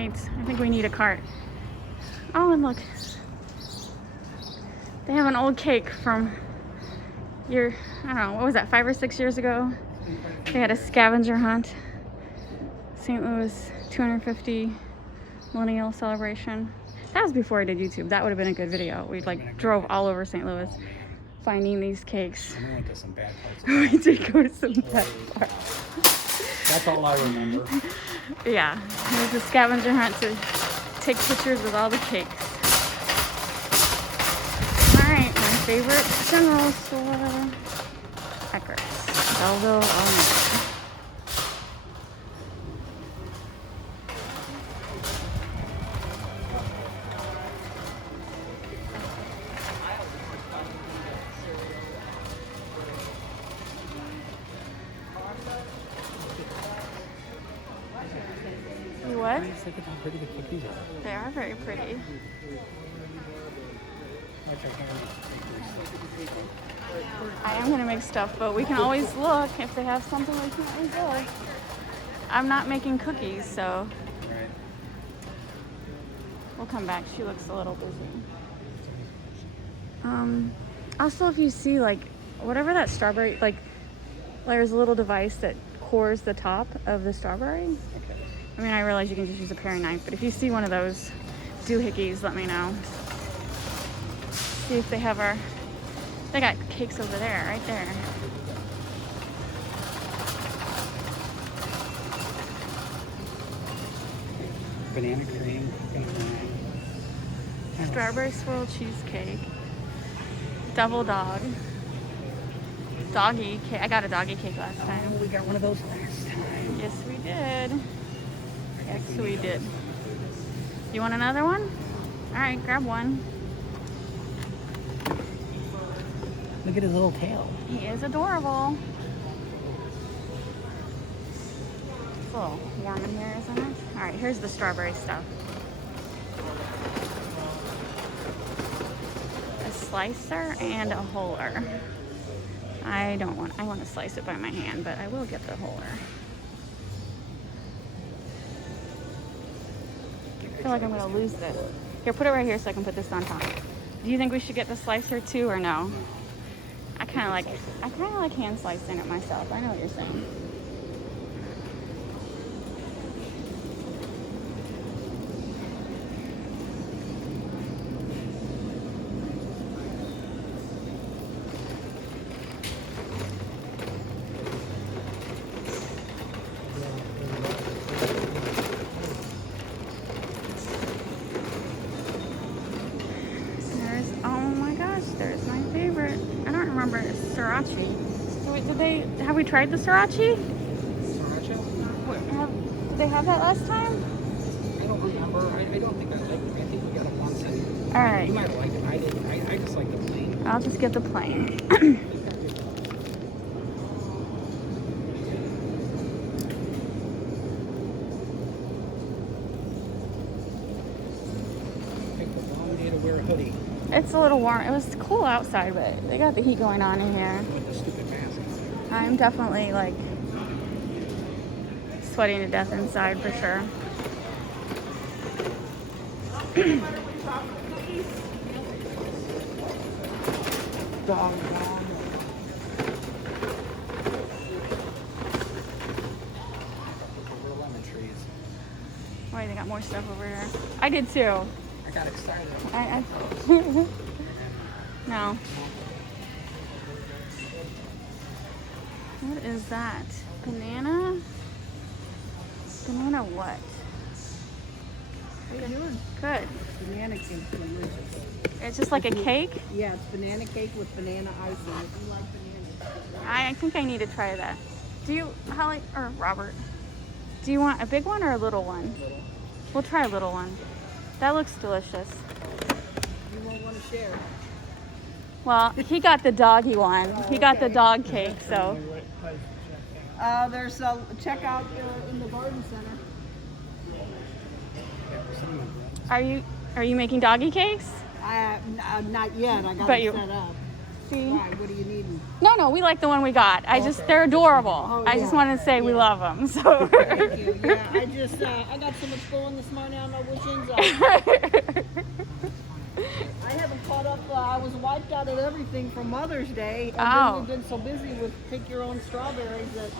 right, I think we need a cart. Oh, and look. They have an old cake from I don't know, what was that, 5 or 6 years ago? They had a scavenger hunt. St. Louis 250 millennial celebration. That was before I did YouTube. That would have been a good video. We like drove all over St. Louis finding these cakes. And we went to some bad parts. We did go to some bad parts. That's all I remember. Yeah, it was a scavenger hunt to take pictures with all the cakes. Alright, my favorite general store, Eckert, Belleville, Illinois. What? Look at how pretty the cookies are. They are very pretty. I am going to make stuff, but we can always look if they have something we can always look. I'm not making cookies, so we'll come back. She looks a little busy. Also, if you see, like, whatever that strawberry, like, there's a little device that cores the top of the strawberry. Okay. I mean, I realize you can just use a paring knife, but if you see one of those doohickeys, let me know. See if they have they got cakes over there, right there. Banana cream. Strawberry swirl cheesecake. Double dog. Doggy cake. I got a doggy cake last time. We got one of those last time. Yes, we did. Yes, we did. You want another one? All right, grab one. Look at his little tail. He is adorable. It's a little warm in here, isn't it? All right, here's the strawberry stuff. A slicer and a holer. I want to slice it by my hand, but I will get the holer. I feel like I'm going to lose this. Here, put it right here so I can put this on top. Do you think we should get the slicer too or no? I kind of like hand slicing it myself. I know what you're saying. There's my favorite. I don't remember sriracha. Have we tried the sriracha? Sriracha? Did they have that last time? I don't remember. I don't think I liked it. I think we got it once. All right. You might have liked it. I didn't. I just like the plain. I'll just get the plain. Picked the wrong day to wear a hoodie. It's a little warm. It was cool outside, but they got the heat going on in here. With the stupid mask. I'm definitely like sweating to death inside for sure. Dog. Lemon trees. Wait, they got more stuff over here. I did too. I got excited. No. What is that? Banana? Banana what? How you doing? Good. Banana cake, delicious. It's just like a cake? Yeah, it's banana cake with banana icing. If you like bananas. I think I need to try that. Do you, Holly, or Robert, do you want a big one or a little one? Little. We'll try a little one. That looks delicious. You won't want to share. Well, he got the doggy one. He got the dog cake, so. There's a checkout in the garden center. Are you making doggy cakes? Not yet. I got But it you- set up. see. Why? What do you need? No, we like the one we got. They're adorable. Oh, I just yeah. wanted to say we love them. So. Thank you. Yeah, I got so much going this morning, I don't know which ends up. I haven't caught up. I was wiped out of everything for Mother's Day, and then we've been so busy with pick your own strawberries that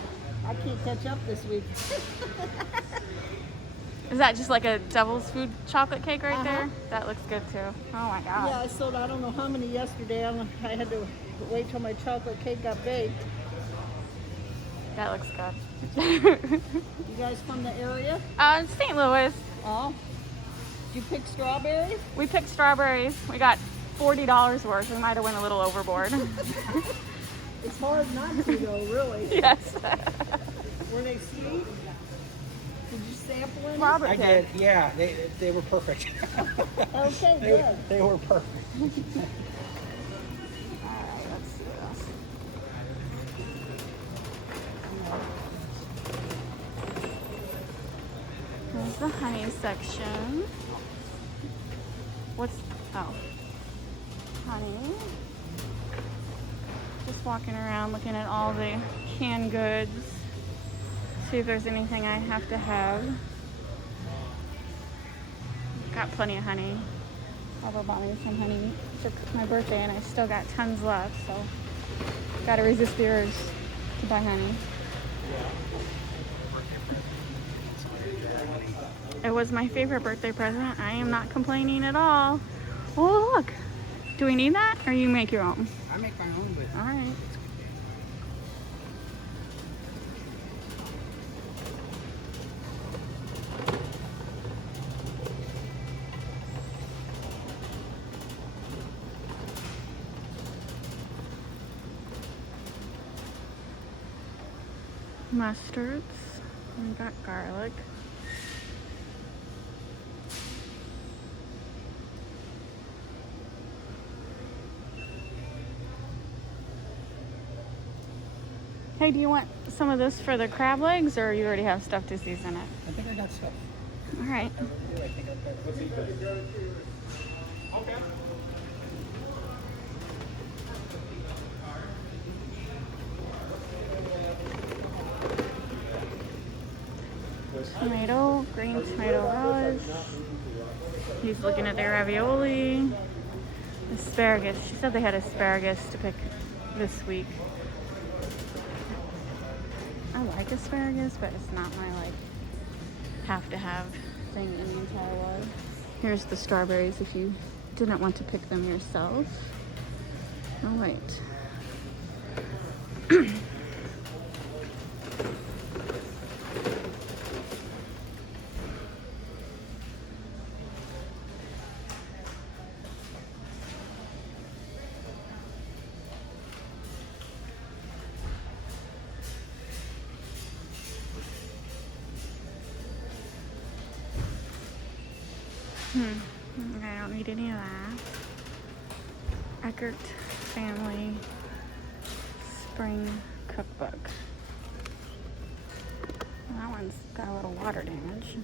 I can't catch up this week. Is that just like a devil's food chocolate cake right Uh-huh. there? That looks good too. Oh my god. Yeah, I sold I don't know how many yesterday. I had to wait till my chocolate cake got baked. That looks good. You guys from the area? St. Louis. Oh. Did you pick strawberries? We picked strawberries. We got $40 worth. We might have went a little overboard. It's hard not to though, really. Yes. Were they sweet? Did you sample any? Robert I did. Yeah, they were perfect. Okay, good. They were perfect. Alright, let's see what else. There's the honey section. Honey. Just walking around looking at all the canned goods. See if there's anything I have to have. Got plenty of honey. Although bought me some honey for my birthday and I still got tons left, so gotta resist the urge to buy honey. It was my favorite birthday present. I am not complaining at all. Oh look! Do we need that or you make your own? I make my own, but Alright. Mustards. We got garlic. Hey, do you want some of this for the crab legs or you already have stuff to season it? I think I got stuff. All right. I think I got Tomato, green tomato relish. He's looking at their ravioli. Asparagus. She said they had asparagus to pick this week. I like asparagus, but it's not my have to have thing in the entire world. Here's the strawberries if you didn't want to pick them yourself. All right. I don't need any of that. Eckert Family Spring Cookbook. That one's got a little water damage.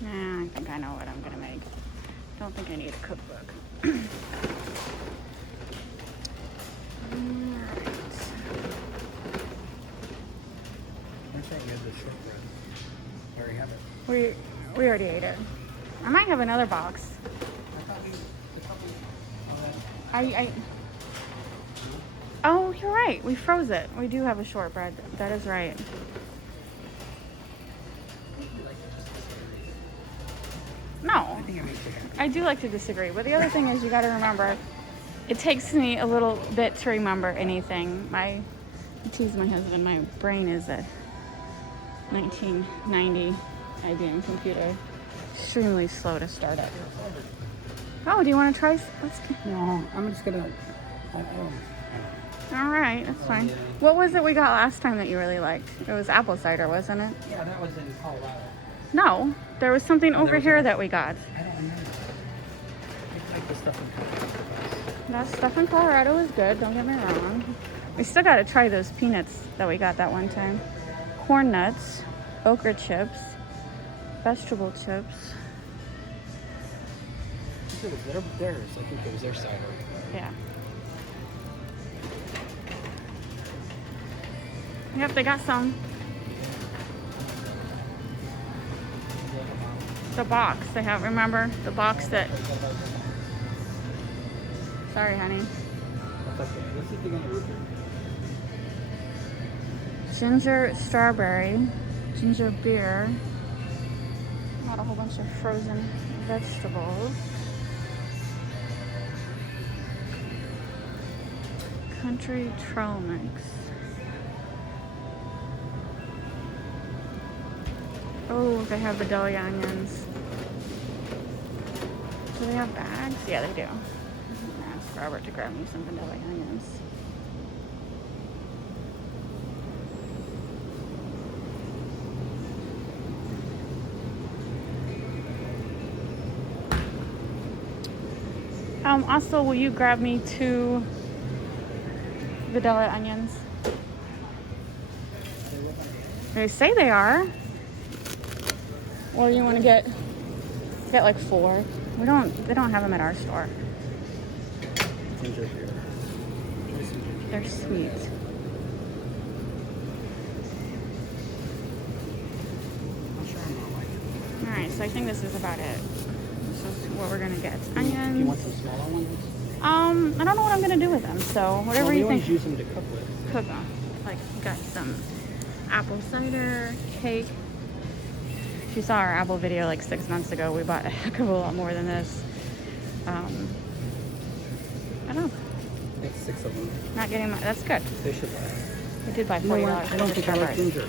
Nah, I think I know what I'm gonna make. Don't think I need a cookbook. I already have it. We already ate it. I might have another box. Oh, you're right. We froze it. We do have a shortbread. That is right. No, I do like to disagree. But the other thing is you got to remember, it takes me a little bit to remember anything. I tease my husband, my brain is a 1990 IBM computer. Extremely slow to start up. Oh, do you want to try? No, I'm just gonna. All right, that's fine. What was it we got last time that you really liked? It was apple cider, wasn't it? Yeah, that was in Colorado. No, there was something over here that we got. I don't remember. I like the stuff in Colorado. That stuff in Colorado is good, don't get me wrong. We still got to try those peanuts that we got that one time. Corn nuts, okra chips, vegetable chips. It was theirs. I think it was their cider. Yeah. Yep, they got some. The box they have, remember? The box that... Sorry, honey. That's okay. Let's see if they got a root beer. Ginger strawberry, ginger beer. Got a whole bunch of frozen vegetables. Country trail mix. Oh, they have Belleville onions. Do they have bags? Yeah, they do. I'm gonna ask Robert to grab me some Belleville onions. Also, will you grab me 2 Vidala onions? They say they are. Or you want to get like 4? They don't have them at our store. Ginger beer. They're sweet. I'm sure I'm not like it. Alright, so I think this is about it. This is what we're gonna get. Do you want Onions. some smaller ones? I don't know what I'm gonna do with them, so whatever Well, you always think. use them to cook with. Cook them. Like, got some apple cider, cake. If you saw our apple video like 6 months ago, we bought a heck of a lot more than this. I don't know. It's 6 of them. Not getting my, that's good. They should last. We did buy $40. You know what? I don't think I like ginger.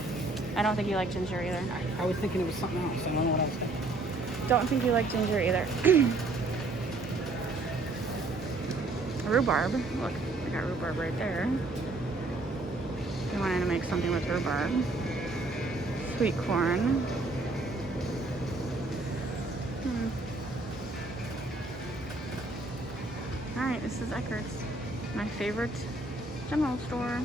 I don't think you like ginger either. I was thinking it was something else. I don't know what I was thinking. Don't think you like ginger either. Rhubarb. Look, I got rhubarb right there. I wanted to make something with rhubarb. Sweet corn. Alright, this is Eckert's. My favorite general store.